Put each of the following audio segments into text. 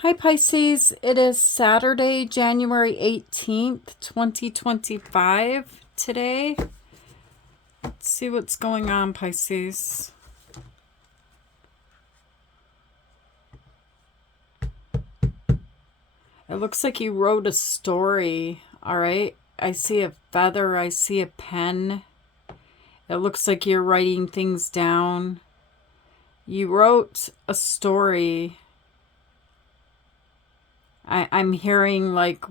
Hi Pisces, it is Saturday, January 18th, 2025 today. Let's see what's going on, Pisces. It looks like you wrote a story, all right? I see a feather, I see a pen. It looks like you're writing things down. You wrote a story. I'm hearing like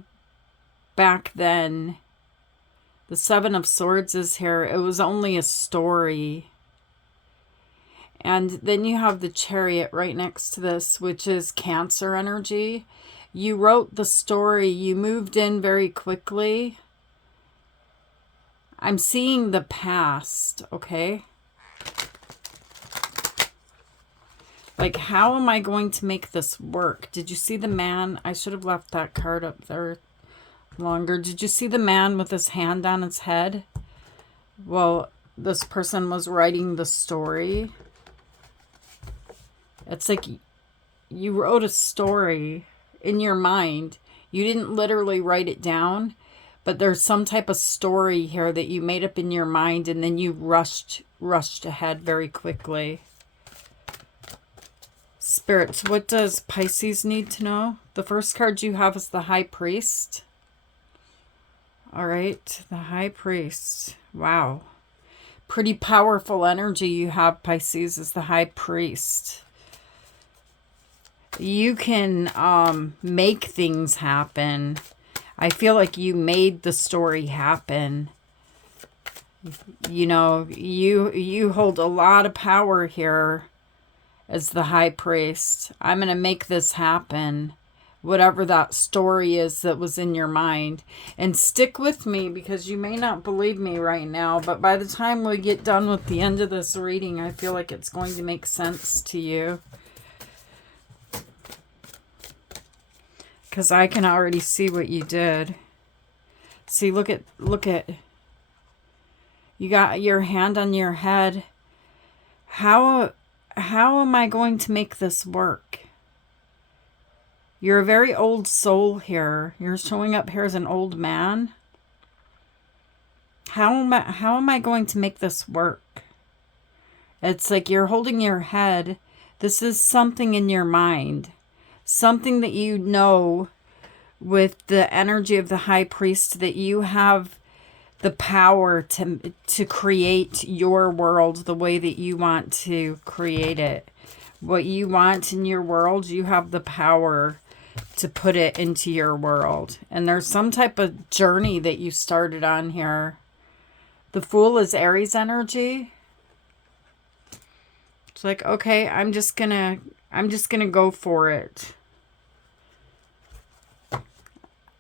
back then. The Seven of Swords is here. It was only a story. And then you have the Chariot right next to this, which is Cancer energy. You wrote the story. You moved in very quickly. I'm seeing the past, okay? Like, how am I going to make this work? Did you see the man? I should have left that card up there longer. Did you see the man with his hand on his head? Well, this person was writing the story. It's like you wrote a story in your mind. You didn't literally write it down, but there's some type of story here that you made up in your mind, and then you rushed ahead very quickly. Spirits, what does Pisces need to know? The first card you have is the High Priest. All right, the High Priest. Wow. Pretty powerful energy you have, Pisces, is the High Priest. You can make things happen. I feel like you made the story happen. You know, you hold a lot of power here as the High Priest. I'm going to make this happen. Whatever that story is that was in your mind. And stick with me because you may not believe me right now, but by the time we get done with the end of this reading, I feel like it's going to make sense to you. Because I can already see what you did. See, look at, you got your hand on your head. How am I going to make this work? You're a very old soul here. You're showing up here as an old man. How am I going to make this work? It's like you're holding your head. This is something in your mind. Something that you know with the energy of the High Priest, that you have the power to create your world the way that you want to create it. What you want in your world, you have the power to put it into your world. And there's some type of journey that you started on here. The Fool is Aries energy. It's like, okay, I'm just gonna go for it.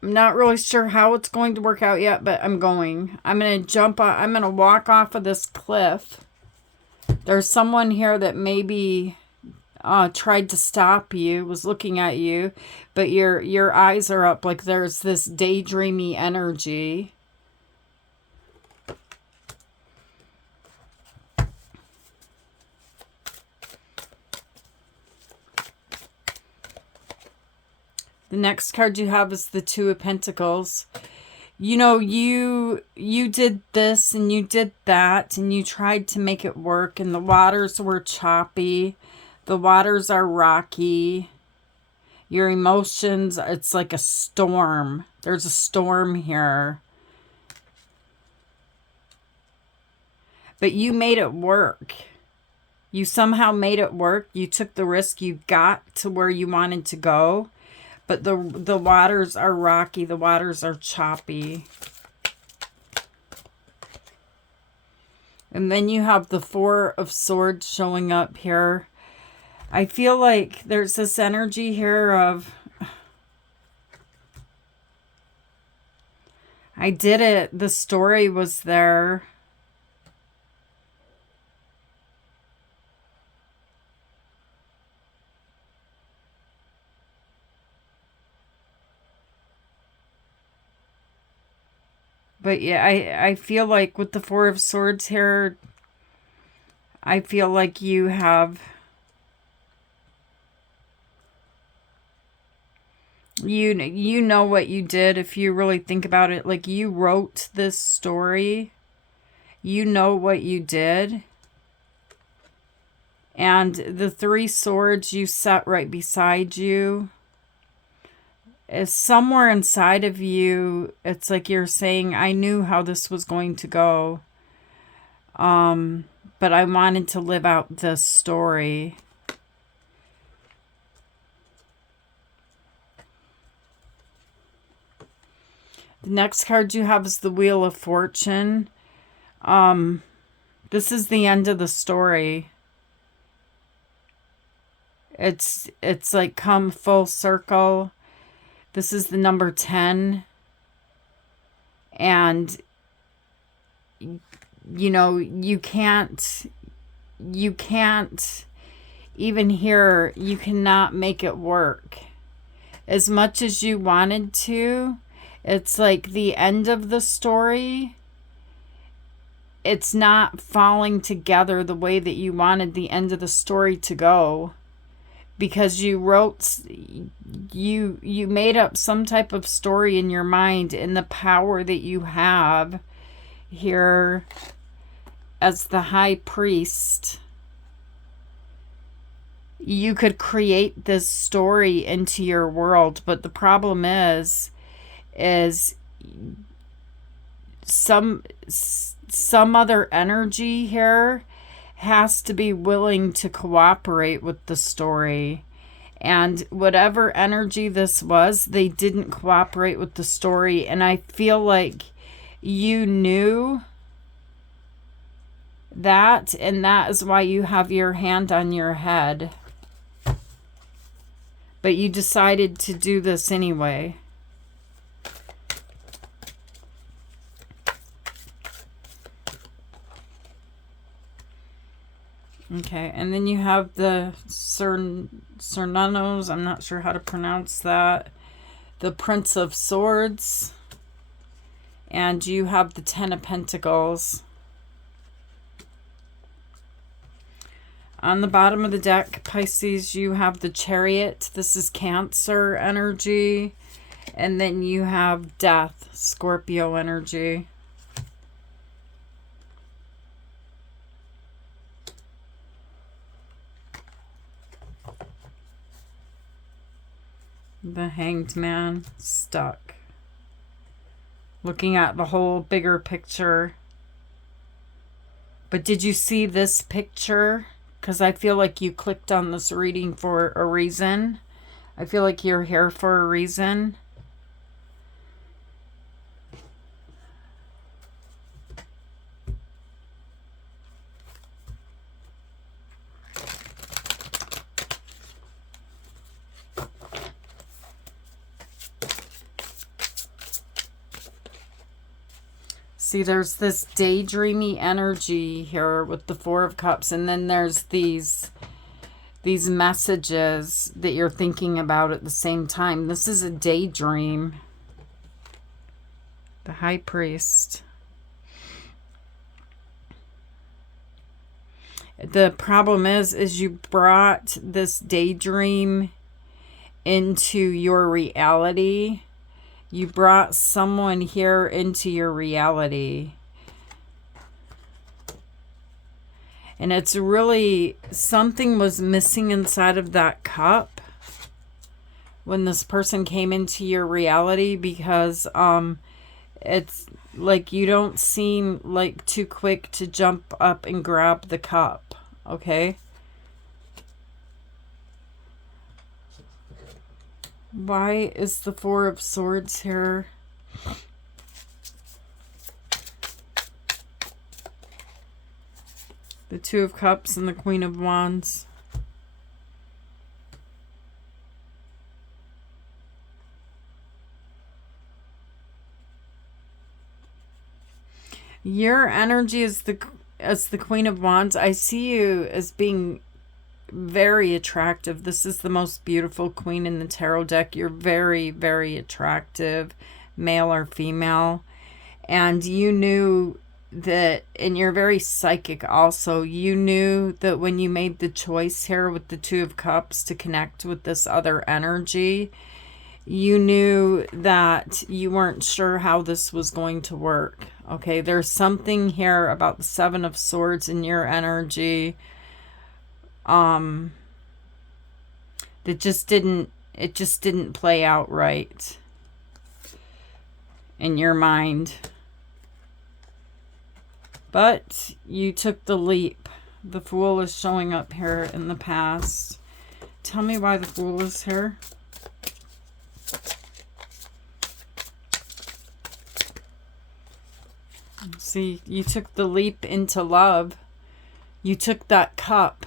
I'm not really sure how it's going to work out yet, but I'm going. I'm going to walk off of this cliff. There's someone here that maybe tried to stop you, was looking at you, but your eyes are up, like there's this daydreamy energy. The next card you have is the Two of Pentacles. You know, you did this and you did that and you tried to make it work, and the waters were choppy. The waters are rocky. Your emotions, it's like a storm. There's a storm here. But you made it work. You somehow made it work. You took the risk. You got to where you wanted to go. But the waters are rocky. The waters are choppy. And then you have the Four of Swords showing up here. I feel like there's this energy here of, I did it. The story was there. But yeah, I feel like with the Four of Swords here, I feel like you have You know what you did if you really think about it. Like, you wrote this story. You know what you did. And the 3 swords you set right beside you is somewhere inside of you. It's like you're saying, I knew how this was going to go. But I wanted to live out this story. The next card you have is the Wheel of Fortune. This is the end of the story. It's like come full circle. This is the number 10. And, you know, you can't even here, you cannot make it work. As much as you wanted to, it's like the end of the story, it's not falling together the way that you wanted the end of the story to go. Because you wrote, you made up some type of story in your mind, and the power that you have here as the High Priest, you could create this story into your world. But the problem is some other energy here has to be willing to cooperate with the story. And whatever energy this was, they didn't cooperate with the story. And I feel like you knew that, and that is why you have your hand on your head. But you decided to do this anyway. Okay, and then you have the Cernanos, I'm not sure how to pronounce that. The Prince of Swords. And you have the 10 of Pentacles. On the bottom of the deck, Pisces, you have the Chariot. This is Cancer energy. And then you have Death, Scorpio energy. The Hanged Man, stuck. Looking at the whole bigger picture. But did you see this picture? Because I feel like you clicked on this reading for a reason. I feel like you're here for a reason. See, there's this daydreamy energy here with the 4 of Cups, and then there's these messages that you're thinking about at the same time. This is a daydream. The High Priest. The problem is you brought this daydream into your reality. You brought someone here into your reality. And it's really, something was missing inside of that cup when this person came into your reality, because it's like you don't seem like too quick to jump up and grab the cup, okay? Why is the 4 of Swords here? The 2 of Cups and the Queen of Wands. Your energy is the Queen of Wands. I see you as being very attractive. This is the most beautiful queen in the tarot deck. You're very, very attractive, male or female. And you knew that, and you're very psychic also. You knew that when you made the choice here with the 2 of Cups to connect with this other energy, you knew that you weren't sure how this was going to work. Okay, there's something here about the Seven of Swords in your energy that just didn't play out right in your mind. But you took the leap. The Fool is showing up here in the past. Tell me why the Fool is here. See, you took the leap into love. You took that cup.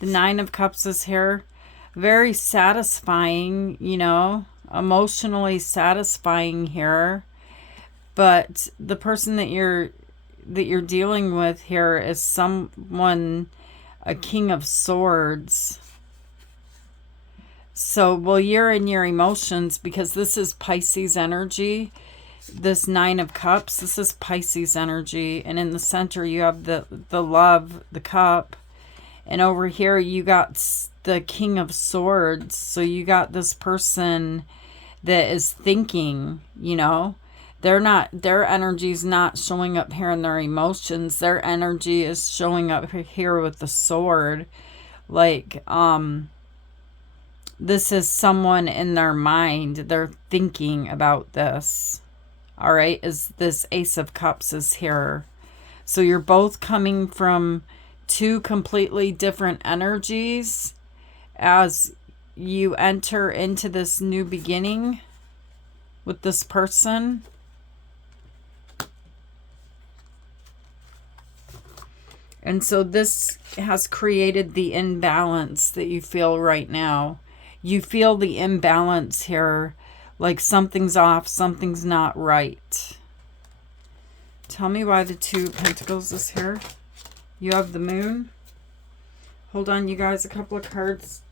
The Nine of Cups is here. Very satisfying, you know, emotionally satisfying here. But the person that you're dealing with here is someone, a King of Swords. So, well, you're in your emotions because this is Pisces energy. This Nine of Cups, this is Pisces energy. And in the center, you have the love, the cup. And over here, you got the King of Swords. So you got this person that is thinking, you know. Their energy is not showing up here in their emotions. Their energy is showing up here with the sword. Like, this is someone in their mind. They're thinking about this. All right, is this Ace of Cups is here. So you're both coming from two completely different energies as you enter into this new beginning with this person. And so this has created the imbalance that you feel right now. You feel the imbalance here, like something's off, something's not right. Tell me why the Two of Pentacles is here. You have the Moon. Hold on, you guys, a couple of cards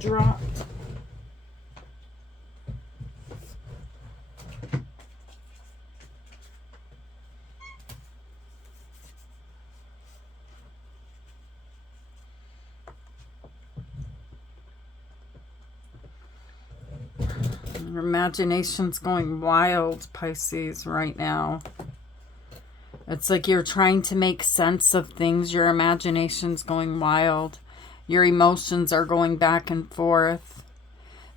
dropped. Your imagination's going wild, Pisces, right now. It's like you're trying to make sense of things. Your imagination's going wild. Your emotions are going back and forth.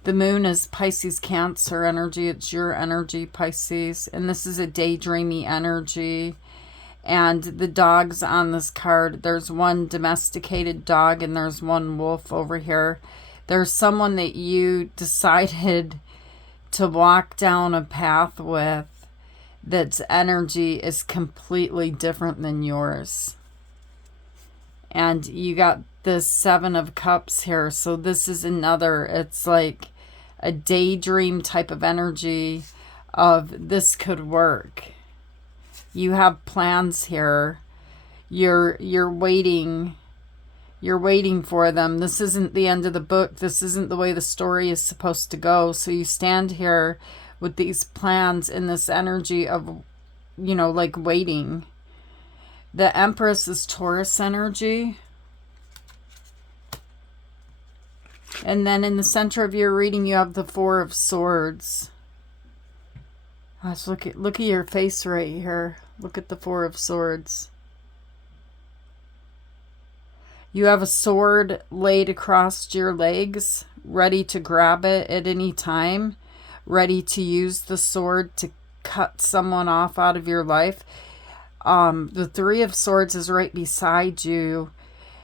The Moon is Pisces Cancer energy. It's your energy, Pisces. And this is a daydreamy energy. And the dogs on this card, there's one domesticated dog and there's one wolf over here. There's someone that you decided to walk down a path with that's energy is completely different than yours. And you got this Seven of Cups here. So this is another, it's like a daydream type of energy of this could work. You have plans here. You're waiting. You're waiting for them. This isn't the end of the book. This isn't the way the story is supposed to go. So you stand here with these plans in this energy of, you know, like waiting. The Empress is Taurus energy. And then in the center of your reading, you have the Four of Swords. Gosh, look at your face right here. Look at the Four of Swords. You have a sword laid across your legs, ready to grab it at any time, ready to use the sword to cut someone off out of your life. The Three of Swords is right beside you,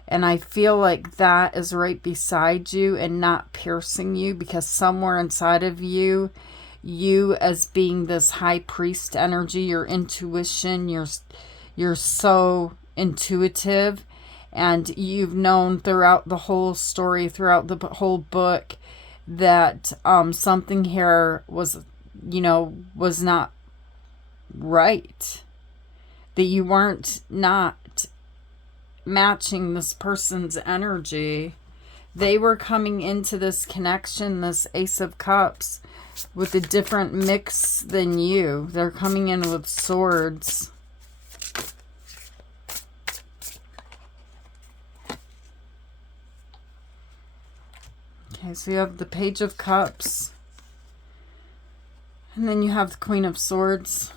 and I feel like that is right beside you and not piercing you, because somewhere inside of you, you as being this high priest energy, your intuition, you're so intuitive. And you've known throughout the whole story, throughout the whole book, that something here was, you know, was not right. That you weren't not matching this person's energy. They were coming into this connection, this Ace of Cups, with a different mix than you. They're coming in with swords. Okay, so you have the Page of Cups. And then you have the Queen of Swords.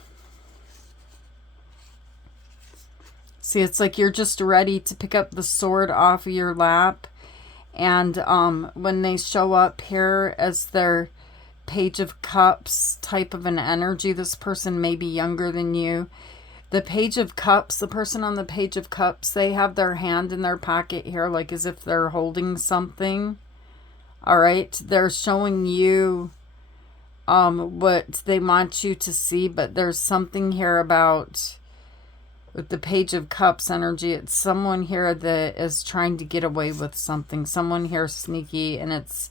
See, it's like you're just ready to pick up the sword off of your lap. And when they show up here as their Page of Cups type of an energy, this person may be younger than you. The Page of Cups, the person on the Page of Cups, they have their hand in their pocket here, like as if they're holding something. All right, they're showing you what they want you to see, but there's something here about, with the Page of Cups energy, it's someone here that is trying to get away with something. Someone here sneaky, and it's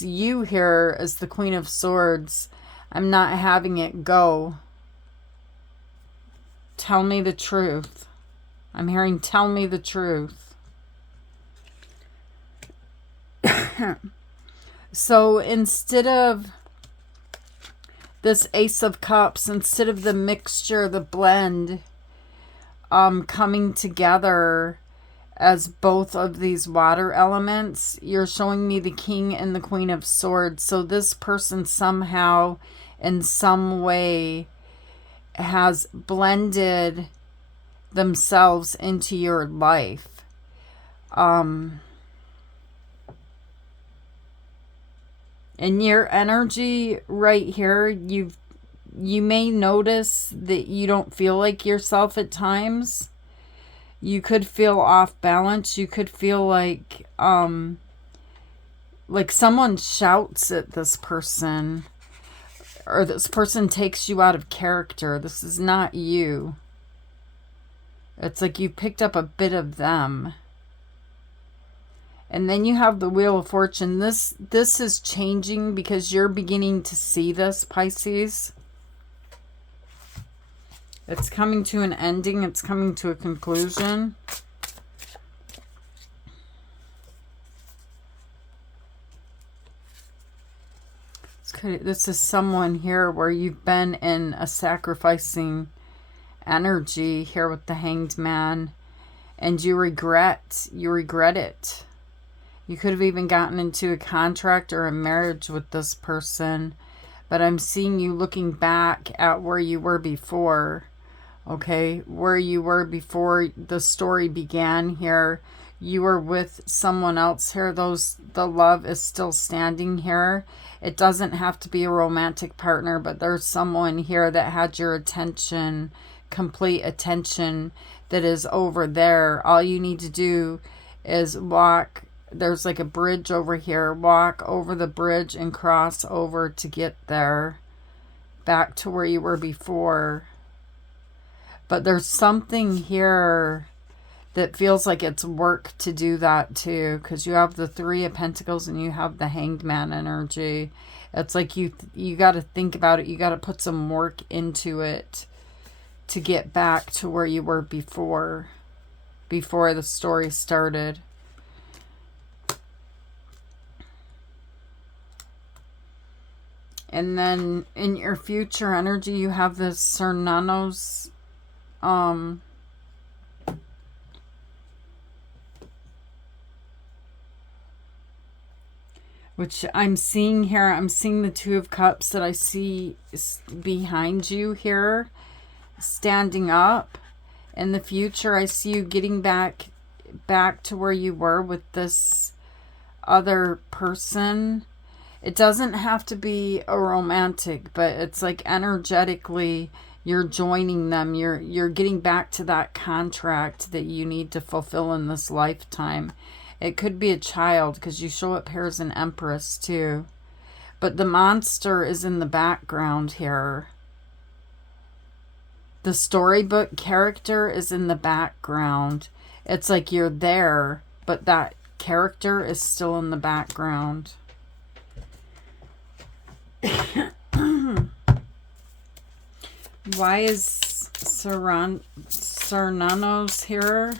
you here as the Queen of Swords. I'm not having it go. Tell me the truth. I'm hearing tell me the truth. So instead of this Ace of Cups, instead of the mixture, the blend, coming together as both of these water elements, you're showing me the King and the Queen of Swords. So this person somehow, in some way, has blended themselves into your life. In your energy right here, you may notice that you don't feel like yourself at times. You could feel off balance. You could feel like someone shouts at this person, or this person takes you out of character. This is not you. It's like you picked up a bit of them. And then you have the Wheel of Fortune. This is changing because you're beginning to see this, Pisces. It's coming to an ending. It's coming to a conclusion. This is someone here where you've been in a sacrificing energy here with the Hanged Man. And you regret it. You could have even gotten into a contract or a marriage with this person. But I'm seeing you looking back at where you were before. Okay? Where you were before the story began here. You were with someone else here. The love is still standing here. It doesn't have to be a romantic partner, but there's someone here that had your attention, complete attention, that is over there. All you need to do is walk. There's like a bridge over here. Walk over the bridge and cross over to get there. Back to where you were before. But there's something here that feels like it's work to do that too. Because you have the Three of Pentacles and you have the Hanged Man energy. It's like you got to think about it. You got to put some work into it to get back to where you were before the story started. And then in your future energy, you have this Sernanos, which I'm seeing here. I'm seeing the Two of Cups that I see behind you here, standing up. In the future, I see you getting back to where you were with this other person. It doesn't have to be a romantic, but it's like energetically you're joining them. You're getting back to that contract that you need to fulfill in this lifetime. It could be a child because you show up here as an Empress too. But the monster is in the background here. The storybook character is in the background. It's like you're there, but that character is still in the background. Why is Sernanos here?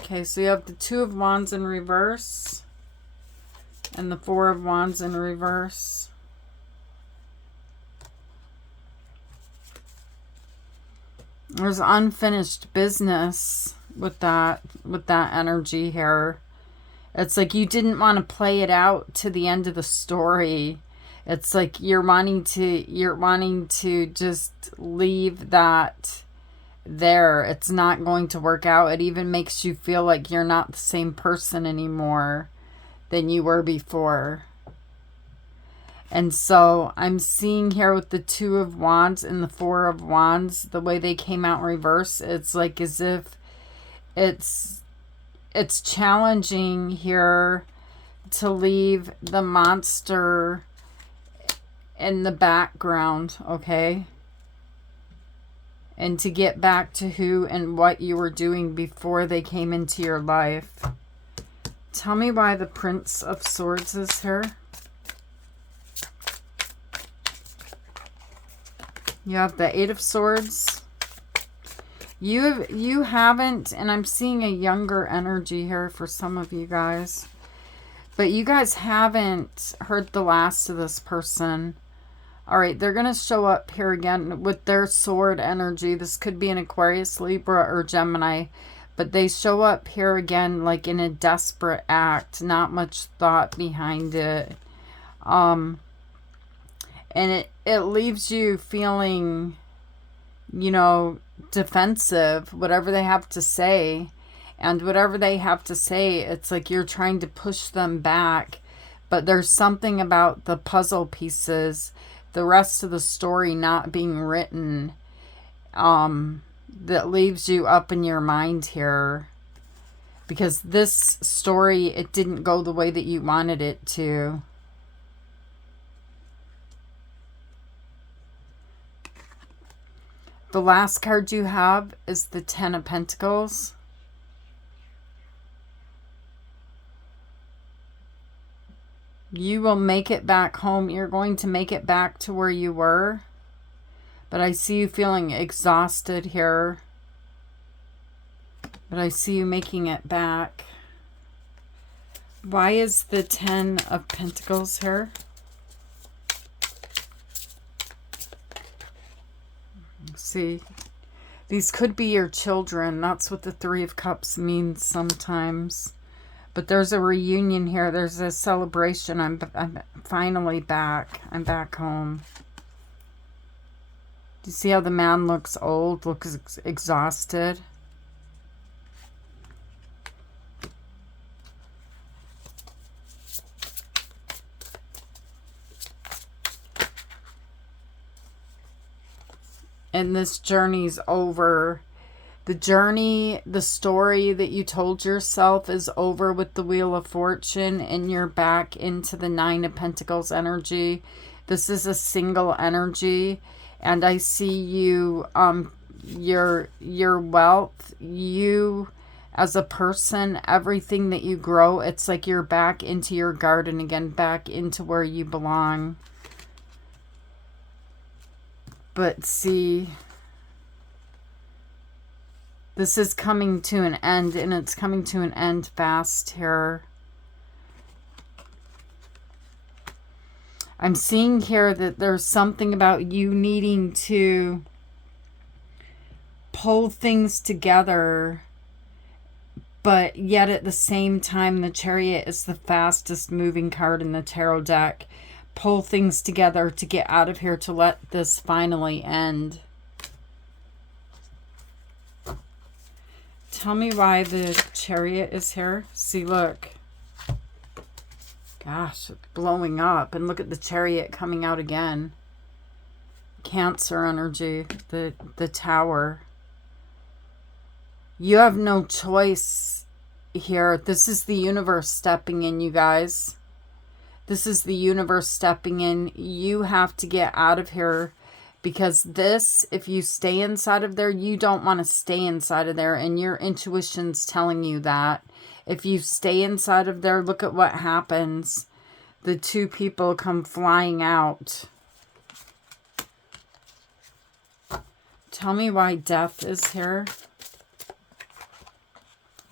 Okay, so you have the Two of Wands in reverse and the Four of Wands in reverse. There's unfinished business with that energy here. It's like you didn't want to play it out to the end of the story. It's like you're wanting to just leave that there. It's not going to work out. It even makes you feel like you're not the same person anymore than you were before. And so I'm seeing here with the Two of Wands and the Four of Wands, the way they came out in reverse, it's like as if it's challenging here to leave the monster in the background, okay? And to get back to who and what you were doing before they came into your life. Tell me why the Prince of Swords is here. You have the Eight of Swords. You haven't, and I'm seeing a younger energy here for some of you guys. But you guys haven't heard the last of this person. All right, they're going to show up here again with their sword energy. This could be an Aquarius, Libra, or Gemini. But they show up here again like in a desperate act. Not much thought behind it. And it leaves you feeling, you know, defensive, whatever they have to say. And whatever they have to say, it's like you're trying to push them back. But there's something about the puzzle pieces, the rest of the story not being written, that leaves you up in your mind here. Because this story, it didn't go the way that you wanted it to. The last card you have is the Ten of Pentacles. You will make it back home. You're going to make it back to where you were. But I see you feeling exhausted here. But I see you making it back. Why is the Ten of Pentacles here? See, these could be your children. That's what the Three of Cups means sometimes. But there's a reunion here. There's a celebration. I'm finally back. I'm back home. Do you see how the man looks old, looks exhausted? And this journey's over. The journey, the story that you told yourself is over with the Wheel of Fortune, and you're back into the Nine of Pentacles energy. This is a single energy, and I see you, your wealth, you as a person, everything that you grow, it's like you're back into your garden again, back into where you belong. But see, this is coming to an end, and it's coming to an end fast here. I'm seeing here that there's something about you needing to pull things together, but yet at the same time, the Chariot is the fastest moving card in the tarot deck. Pull things together to get out of here, to let this finally end. Tell me why the Chariot is here. See, look. Gosh, it's blowing up. And look at the Chariot coming out again. Cancer energy. The Tower. You have no choice here. This is the universe stepping in, you guys. This is the universe stepping in. You have to get out of here. Because this, if you stay inside of there, you don't want to stay inside of there. And your intuition's telling you that. If you stay inside of there, look at what happens. The two people come flying out. Tell me why Death is here.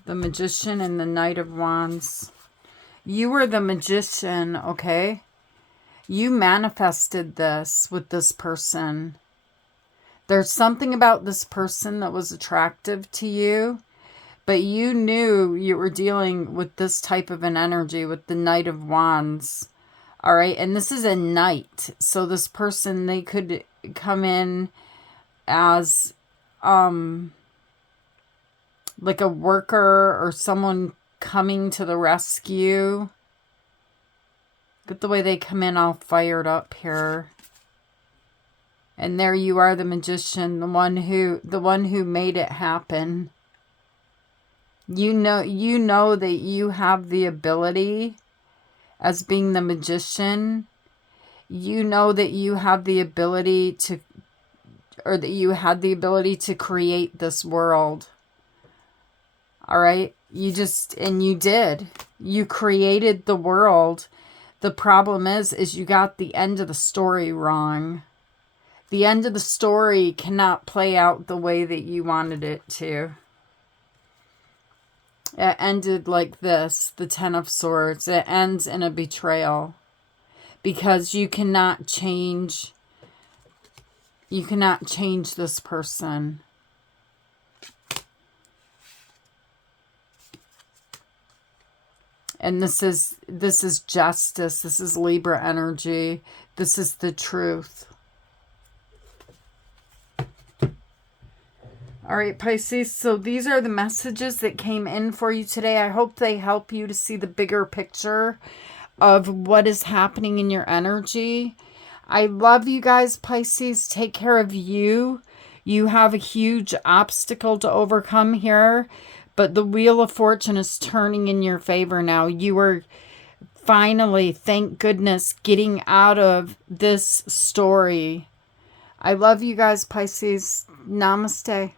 The Magician and the Knight of Wands. You were the magician, okay? You manifested this with this person. There's something about this person that was attractive to you, But you knew you were dealing with this type of an energy with the Knight of Wands. All right. And this is a knight. So this person, they could come in as like a worker or someone coming to the rescue. Look at the way they come in all fired up here. And there you are, the magician, the one who made it happen. You know that you have the ability as being the magician. You know that you have the ability to, or that you had the ability to create this world. All right? And you did. You created the world. The problem is you got the end of the story wrong. The end of the story cannot play out the way that you wanted it to. It ended like this, the Ten of Swords. It ends in a betrayal. Because you cannot change this person. And this is justice. This is Libra energy. This is the truth. All right, Pisces, so these are the messages that came in for you today. I hope they help you to see the bigger picture of what is happening in your energy. I love you guys, Pisces. Take care of you. You have a huge obstacle to overcome here, but the Wheel of Fortune is turning in your favor now. You are finally, thank goodness, getting out of this story. I love you guys, Pisces. Namaste.